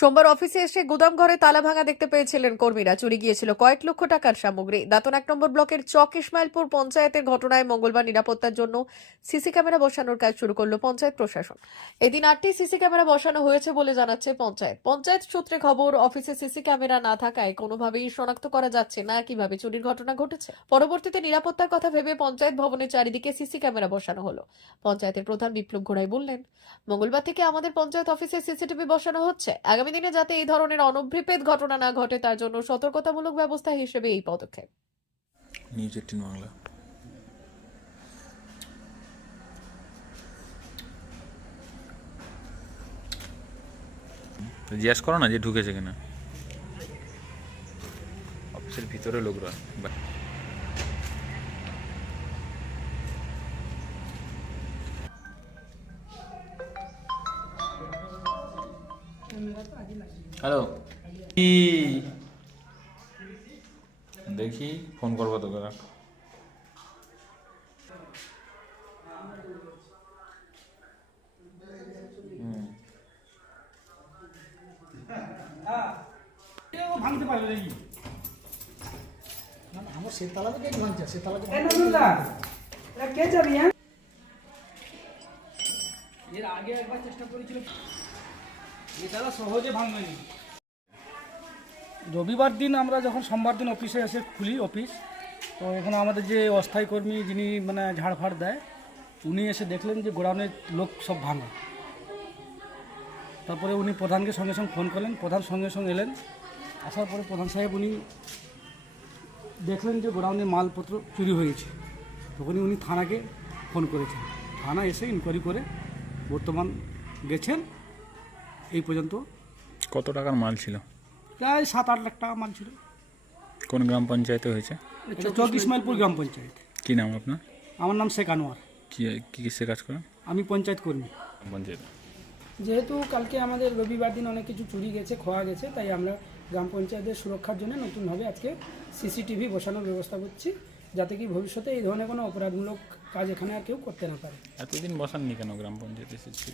সোমবার অফিসে এসে গুদাম ঘরে তালা ভাঙা দেখতে পেয়েছিলেন কর্মীরা। চুরি গিয়েছিল কয়েক লক্ষ টাকার সামগ্রী। দাতন এক নম্বর ব্লকের চক ইসমাইলপুর পঞ্চায়েতের ঘটনায় মঙ্গলবার নিরাপত্তার জন্য সিসি ক্যামেরা বসানোর কাজ শুরু করল পঞ্চায়েত প্রশাসন। এদিন আটটি সিসি ক্যামেরা বসানো হয়েছে বলে জানাচ্ছে পঞ্চায়েত। পঞ্চায়েত সূত্রে খবর, অফিসে সিসি ক্যামেরা না থাকায় কোনোভাবেই শনাক্ত করা যাচ্ছে না, কীভাবে চুরির ঘটনা ঘটেছে। পরবর্তীতে নিরাপত্তার কথা ভেবে পঞ্চায়েত ভবনের চারিদিকে সিসি ক্যামেরা বসানো হলো। পঞ্চায়েতের প্রধান বিপ্লব ঘোড়াই বললেন, মঙ্গলবার থেকে আমাদের পঞ্চায়েত অফিসে সিসিটিভি বসানো হচ্ছে। আগামী দিনে যাতে এই ধরনের অনভিপ্রেত ঘটনা না ঘটে, তার জন্য সতর্কতামূলক ব্যবস্থা হিসেবে এই পদক্ষেপ। নিউজ জিজ্ঞাসা করো না যে ঢুকেছে কিনা। অফিসের ভিতরে লোকরা হ্যালো। কি? দেখি ফোন করব তোকে রাখ। ভাঙতে পারবে নাকি না, না, আমার সে তালাতে কে ভাঙছে সে তালাতে কে যাবি হ্যাঁ এর আগে একবার চেষ্টা করেছিল। এ তালা সহজে রবিবার দিন আমরা যখন সোমবার দিন অফিসে এসে খুলি অফিস, তো এখানে আমাদের যে অস্থায়ী কর্মী যিনি মানে ঝাড়ফাড় দেয়, উনি এসে দেখলেন যে গোডাউনের লোক সব ভাঙা। তারপরে উনি প্রধানকে সঙ্গে সঙ্গে ফোন করলেন, প্রধান সঙ্গে সঙ্গে এলেন। আসার পরে প্রধান সাহেব উনি দেখলেন যে গোডাউনের মালপত্র চুরি হয়েছে তখনই উনি থানাকে ফোন করেছেন। থানা এসে ইনকোয়ারি করে বর্তমান গেছেন। এই পর্যন্ত। কত টাকার মাল ছিল? প্রায় সাত আট লাখ টাকা মাল ছিল। কোন গ্রাম পঞ্চায়েতে হয়েছে? এটা চক ইসমাইলপুর গ্রাম পঞ্চায়েত। কি নাম আপনার? আমার নাম শেখ আনোয়ার। কি কি কিসে কাজ করেন? আমি পঞ্চায়েত কর্মী। পঞ্চায়েত। যেহেতু কালকে আমাদের রবিবার দিন অনেক কিছু চুরি গেছে খোয়া গেছে তাই আমরা গ্রাম পঞ্চায়েতের সুরক্ষার জন্য নতুনভাবে আজকে সিসিটিভি বসানোর ব্যবস্থা করছি যাতে কি ভবিষ্যতে এই ধরনের কোনো অপরাধমূলক কাজ এখানে আর কেউ করতে না পারে। এতদিন বসাননি কেন গ্রাম পঞ্চায়েতে এসেছি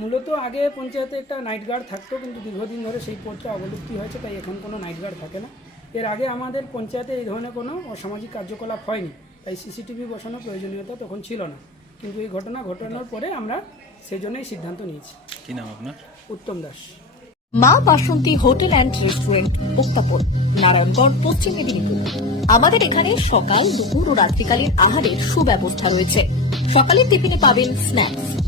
মূলত আগে পঞ্চায়েতে একটা নাইট গার্ড থাকতো কিন্তু দীর্ঘদিন ধরে সেই পদটা অবলুপ্তি হয়েছে তাই এখন কোনো নাইট গার্ড থাকে না। এর আগে আমাদের পঞ্চায়েতে এই ধরনের কোনো অসামাজিক কার্যকলাপ হয়নি। তাই সিসিটিভি বসানোর প্রয়োজনীয়তা তখন ছিল না। কিন্তু এই ঘটনা ঘটানোর পরে আমরা সেজন্যই সিদ্ধান্ত নিয়েছি। কি নাম আপনার? Uttam Das. Maa Basanti hotel and restaurant উত্তাপন Narayangarh Paschim Medinipur. আমাদের এখানে সকাল দুপুর ও রাত্রিকালীন আহারের সুব্যবস্থা রয়েছে। সকালের টিফিনে পাবেন স্ন্যাক্স